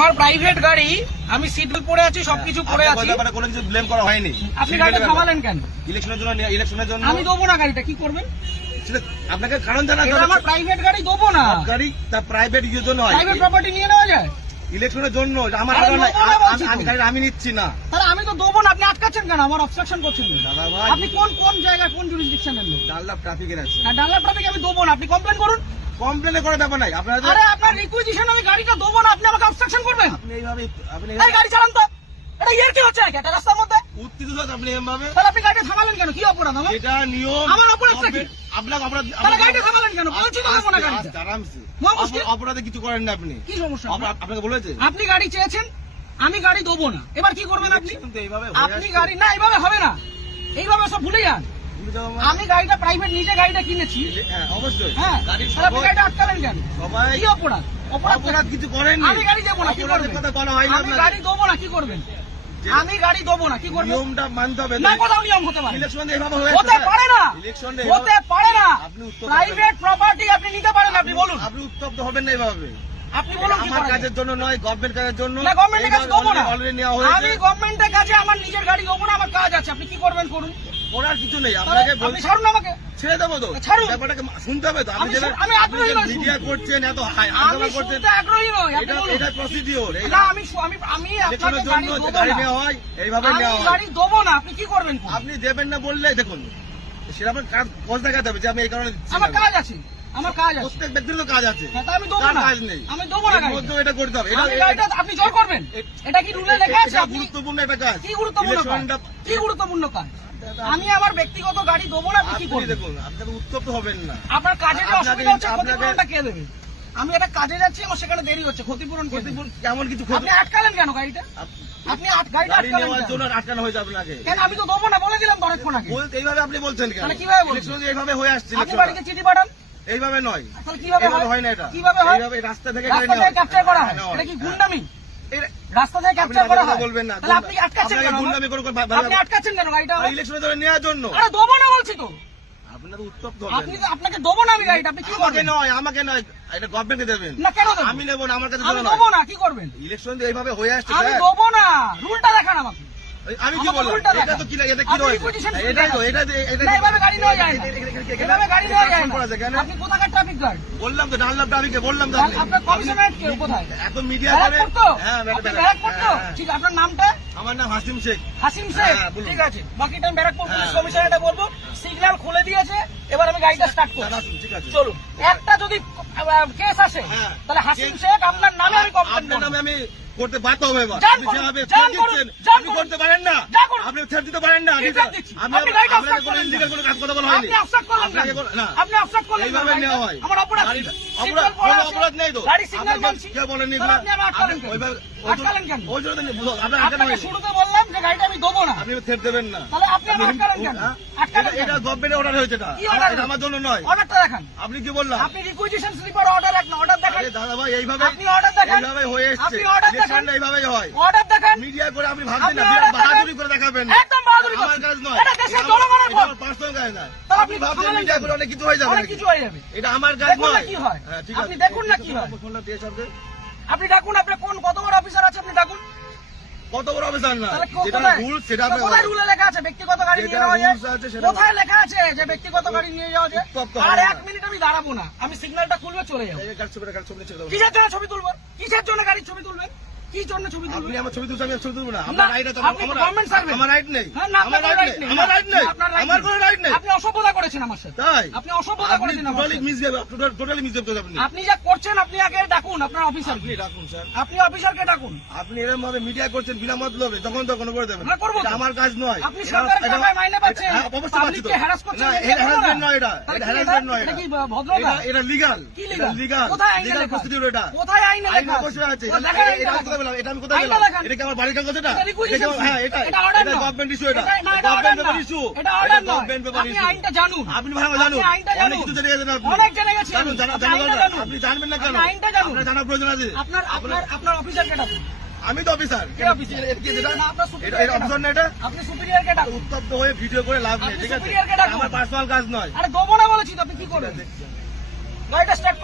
আমার প্রাইভেট গাড়ি, আমি সিট বেল্ট পরে আছি, সবকিছু পরে আছি, কোনো কিছু ব্লেম করা হয়নি। আপনি গাড়িটা থামালেন কেন? ইলেকশনের জন্য আমি দেবো না গাড়িটা, কি করবেন? আপনাকে কারণ জানা, আমার প্রাইভেট গাড়ি দেবো না। গাড়ি তার প্রাইভেট ইউজের জন্য হয়, প্রাইভেট প্রপার্টি নিয়ে নেওয়া যায় ইলেকশনের জন্য। আমার গাড়ি আমি নিচ্ছি না, তাহলে আমি তো দেবো না। আপনি আটকাচ্ছেন কেন? আমার অবস্ট্রাকশন করছেন দাদা ভাই। আপনি কোন জায়গায়, কোন জুরিসডিকশনের লোক? ডানলাপ ট্রাফিকের আছে। ডানলাপ ট্রাফিক আমি দেবো না, আপনি কমপ্লেন করুন। কমপ্লেনে করে ব্যাপার নাই আপনার। আরে আপনার রিকুইজিশন, আমি গাড়িটা দেবো না, আপনি আমাকে অবস্ট্রাকশন করবেন? আপনি এইভাবে এই গাড়ি চালান তো, এটা ইয়ার কি হচ্ছে নাকি একটা রাস্তার মধ্যে? উত্তেজিত হচ্ছে আপনি এভাবে। তাহলে আপনি গাড়িটা থামালেন কেন? কি অপরাধ আমার? এটা নিয়ম। আমার অপরাধটা কি? আপনার অপরাধ। তাহলে গাড়িটা থামালেন কেন? বলছি তো দেবো না গাড়িটা। আরামসে মুশকিল। অপরাধে কিছু করেন না আপনি। কি সমস্যা? আপনাকে বলেছে আপনি গাড়ি চেয়েছেন, আমি গাড়ি দেবো না, এবার কি করবেন আপনি? এইভাবে আপনি গাড়ি না, এইভাবে হবে না, এইভাবে সব ভুলে যান। আমি গাড়িটা প্রাইভেট, নিজে গাড়িটা কিনেছি। হ্যাঁ অবশ্যই। হ্যাঁ, তাহলে আপনি গাড়িটা আটকালেন কেন? সবাই কি অপরাধ? অপরাধ কিছু করেন। আমি গাড়ি দেবো না, কি করবেন? কথা বলা হয় না। আমি গাড়ি দেবো না, কি করবেন? আমি গাড়ি দেবো না, কি করবেন? নিয়মটা মানতে হবে না, কোথাও নিয়ম হতে পারে? ইলেকশনে এইভাবে হয়ে হতে পারে না, ইলেকশনে হতে পারে না। আপনি প্রাইভেট প্রপার্টি আপনি নিতে পারেন, আপনি বলুন। আপনি উত্তপ্ত হবেন না এইভাবে। আপনি বলুন কি আমার করা কাজের জন্য নয়, গভর্নমেন্ট কাজের জন্য। না, গভর্নমেন্টের কাছে দেবো না। অলরেডি নেওয়া হয়েছে। আমি গভর্নমেন্টের কাছে আমার নিজের গাড়ি দেবো না, আমার কাজ আছে, আপনি কি করবেন করুন। করার কিছু নেই, আপনাকে আপনি ছাড়ুন আমাকে। ছেড়ে দেবো তো। ছাড়ুন। ব্যাপারটাকে শুনতে হবে তো। আমি আগ্রহী নই। মিডিয়া করছেন, এত আমি করছেন, শুনতে আগ্রহী নই, আপনি বলুন। এটা প্রসিডিওর। না, আমি আপনাকে গাড়ি দেবো গাড়ি না। নেওয়া হয়, এইভাবে আমি নেওয়া হয়। গাড়ি দেবো না, আপনি কি করবেন? আপনি দেবেন না বললে দেখুন সেরকম কাজ দেখাতে হবে যে আমি এই কারণে দিচ্ছি না। আমার কাজ আছে, আমার কাজ আছে। প্রত্যেক ব্যক্তির তো কাজ আছে। হ্যাঁ, তা আমি দেবো কার না। কাজ নেই? আমি দেবো না এর গাড়িটা। মধ্যেও এটা করতে হবে। আমি গাড়িটা আপনি জোর করবেন? এটা কি রুলে লেখা আছে? এটা আপনি গুরুত্বপূর্ণ একটা কাজ। কি গুরুত্বপূর্ণ কাজ? ইলেকশনটা- কি গুরুত্বপূর্ণ কাজ? আমি আমার ব্যক্তিগত গাড়ি দেবো না, আপনি কি আপনি করবেন? দেখুন, আপনাকে উত্তপ্ত হবেন না। আপনার কাজে যে আপনাকে- অসুবিধা হচ্ছে, আপনাকে- ক্ষতিপূরণটা কে দেবে? আমি একটা কাজে যাচ্ছি, আমার সেখানে দেরি হচ্ছে, ক্ষতিপূরণ কে দেবে? কেমন কিছু আপনি আটকালেন কেন গাড়িটা? আপনি গাড়িটা গাড়ি আটকালেন নেওয়ার কেন? জন্য আটকানো হয়েছে আপনাকে। কেন? আমি তো দেবো না বলে দিলাম তো অনেকক্ষণ আগে। এইভাবে আপনি বলছেন কেন? তাহলে কিভাবে বলছেন? ইলেকশন এইভাবে হয়ে আসছে। আপনি বাড়িতে চিঠি পাঠান। এইভাবে নয়, তাহলে কিভাবে এইভাবে হয়? হয় না। এটা কিভাবে হয়? এইভাবে রাস্তা থেকে রাস্তা থেকে ক্যাপচার করা হয়, এটা কি গুন্ডামি? রাস্তা থেকে ক্যাপচার করা হয়? বলবেন না। তাহলে আপনি আটকাচ্ছেন কেন? গুন্ডামি করে আপনি আটকাচ্ছেন কেন গাড়িটা? ইলেকশনের জন্য নেওয়ার জন্য। আরে দেবো না বলছি তো। আপনার উত্তপ্ত আপনি আপনাকে দেবো না আমি গাড়িটা, আপনি কি আমাকে করবেন? নয়, আমাকে নয়, এটা গভর্নমেন্টকে দেবেন। না, কেন দেবো? আমি নেবো না, আমার কাছে আমি দেবো না, কি করবেন? ইলেকশন এইভাবে হয়ে আসছে। আমি দেবো না, রুলটা দেখান আমাকে। আমি কি আমাকে বললাম? উল্টা এটা দেখান। তো কি এটা কি আপনি রয়েছে? requisition এটাই তো, দেখান। এটা না, এভাবে গাড়ি নেওয়া যায় না। এভাবে গাড়ি নেওয়া যায় না। করা যায় কেন? আপনি কোথাকার ট্রাফিক গার্ড? বললাম তো ডানলাপ ট্রাফিকে বললাম তো। আপনার কমিশনারেট কে কোথায়? এত মিডিয়া ব্যারাক করে। করতো? হ্যাঁ, আপনি ব্যারাক করতো? হ্যাঁ। ঠিক, আপনার নামটা? আমার নাম হাসিম শেখ। হাসিম শেখ। হ্যাঁ, বলুন। ঠিক আছে, বাকিটা আমি ব্যারাকপুর পুলিশ হ্যাঁ। কমিশনারেটে বলবো। সিগন্যাল খুলে দিয়েছে, এবার আমি গাড়িটা স্টার্ট করব। আসুন, ঠিক আছে। চলুন। একটা যদি কেস আসে, হ্যাঁ। তাহলে হাসিম শেখ আপনার নামে আমি কমপ্লেন আপনার করব। নামে আমি করতে বাধ্য হবে এবার। যান আপনি করুন, যেভাবে যান ছেড়ে করুন, দিচ্ছেন, যান আপনি করুন। করতে পারেন না। যান করুন। আপনি ছেড়ে দিতে পারেন না। কি ছেড়ে দিচ্ছি? আপনি গাড়িটা আপনাকে obstruct কোনো করলেন illegal কেন? কোনো কাজ কথা বলা হয়নি। আপনি obstruct করলেন আপনাকে কেন? কোনো- না। আপনি obstruct করলেন কেন? এইভাবে নেওয়া হয়। আমার অপরাধ কি? গাড়ি- সিগন্যাল অপরাধ- পড়া কোনো আছে। অপরাধ নেই তো। গাড়ি সিগন্যাল আপনাকে মানছি। কেউ বলেনি তাহলে আপনি আমার আটকালেন কেন? ওইভাবে- আটকালেন কেন? ওই জন্য আপনার আটকানো আপনাকে হয়নি। শুরুতে বললাম যে গাড়িটা আমি দেবো না। আপনি ছেড়ে দেবেন না। তাহলে আপনি আমার আটকালেন কেন? হ্যাঁ? আটকালেন এটা কেন? গভর্নমেন্টের অর্ডার হয়েছে। কি order? এটা আমার জন্য নয়। অর্ডারটা দেখান। আপনি কি বললাম? আপনি রিকুইজিশন স্লিপার অর্ডার এক না, অর্ডার দেখান। আরে দাদা ভাই, এইভাবে আপনি order দেখান। এইভাবে হয়ে এসছে। আপনি order দেখান। ইলেকশনটা এইভাবেই হয়। অর্ডার দেখান। মিডিয়া করে আপনি ভাবছেন না, আপনি order বাহাদুরি দেখান। করে দেখাবেন না। একদম বাহাদুরি আমার করছেন। কাজ নয়। এটা দেশের জনগণের ভোট। পার্সোনাল কাজ না। তাহলে আপনি ভাবছেন থামালেন মিডিয়া কেন? করে অনেক কিছু হয়ে যাবে অনেক নাকি? কিছু হয়ে যাবে। এটা আমার কাজ দেখুন না নয়। কি হয়। হ্যাঁ, ঠিক আপনি আছে। দেখুন না কি হয়। ফোনটা দিয়ে সব দে। আপনি ডাকুন, আপনার কত বড় অফিসার আছে আপনি ডাকুন। কত বড় অফিসার না, তাহলে যেটা কোথায়? রুল সেটা তো কোথায় রুলে লেখা আছে ব্যক্তিগত গাড়ি নিয়ে যেটা যাওয়া যায়? rules আছে সেটা- কোথায় লেখা আছে যে ব্যক্তিগত গাড়ি নিয়ে যাওয়া যায়? উত্তপ্ত আর হবে এক না। মিনিট আমি দাঁড়াবো না, আমি সিগন্যালটা খুলবে চলে যাবো। কার ছবি ছেড়ে দেবো। কিসের জন্য ছবি তুলবো? কিসের জন্য গাড়ির ছবি তুলবেন? কি জন্য ছবি আপনি তুলবেন? আমার ছবি তুলছেন, আমি ছবি তুলবো না। না, আপনার রাইট আছে। আপনি গভর্নমেন্ট সার্ভেন্ট। আমার রাইট নেই। হ্যাঁ, না, আমার আপনার রাইট right নেই। নেই। আমার রাইট নেই। আপনার right আমার নেই। কোনো রাইট নেই। আপনি অসভ্যতা করেছেন আমার সাথে। তাই আপনি অসভ্যতা আপনি করেছেন আমার টোটালি সাথে। মিসবিহেভ, টোটালি মিসবিহেভ করেছেন আপনি। আপনি যা করছেন আপনি আগে ডাকুন আপনার অফিসার। আপনি রাখুন স্যার। আপনি অফিসারকে ডাকুন। আপনি এরকম ভাবে মিডিয়া করছেন বিনা মতলবে, তখন তখন করে দেবেন। না, করবো তো। এটা আমার কাজ নয়। আপনি সরকারের টাকায় মাইনে পাচ্ছেন। হ্যাঁ, অবশ্যই পাচ্ছি তো। পাবলিককে harass করছেন, না, এটা এটা করবো না। harassment নয় এটা। তাহলে এটা কি harassment এটা? নয় এটা এটা। কি ভদ্রতা? এটা লিগ্যাল। কি legal? লিগ্যাল। কোথায় আইনে লিগ্যাল লেখা আছে? প্রসিডিউর এটা। কোথায় আইনে আইন লেখা আছে? অবশ্যই আছে। ও, দেখান আইনটা এটা আমি দেখান। কোথায় বললাম? এটা আমি কোথায় আইনটা বললাম? দেখান। এটা কি আমার বাড়ির কাগজ এটা? এটা requisition এটা কি- হ্যাঁ, এটা এটা order নয়। গভর্নমেন্ট ইস্যু এটা। না, এটা order গভর্নমেন্ট নয়। Paper issue. এটা order নয়। গভর্নমেন্ট পেপার আপনি ইস্যু। আইনটা জানুন। আপনি ভালো জানুন। আপনি আইনটা অনেক জানুন। কিছু জেনে গেছেন আপনি। অনেক জেনে গেছি জানুন, আমি। জানা আপনি আইনটা জানা জানুন। আপনি জানবেন না কেন? আপনি আইনটা জানুন। আপনার জানার প্রয়োজন আছে। আপনার অফিসারকে ডাকুন। আমি তো অফিসার। কে অফিসার? এটা কি এটা? না, আপনার superior এটা অফিসার না এটা? আপনি সুপিরিয়রকে ডাকুন। উত্তপ্ত হয়ে ভিডিও করে লাভ নেই, আপনি ঠিক আছে? superior কে ডাকুন। আমার পার্সোনাল কাজ নয়। আরে দেবো না বলেছি তো, আপনি কি করবেন? গাড়িটা স্টার্ট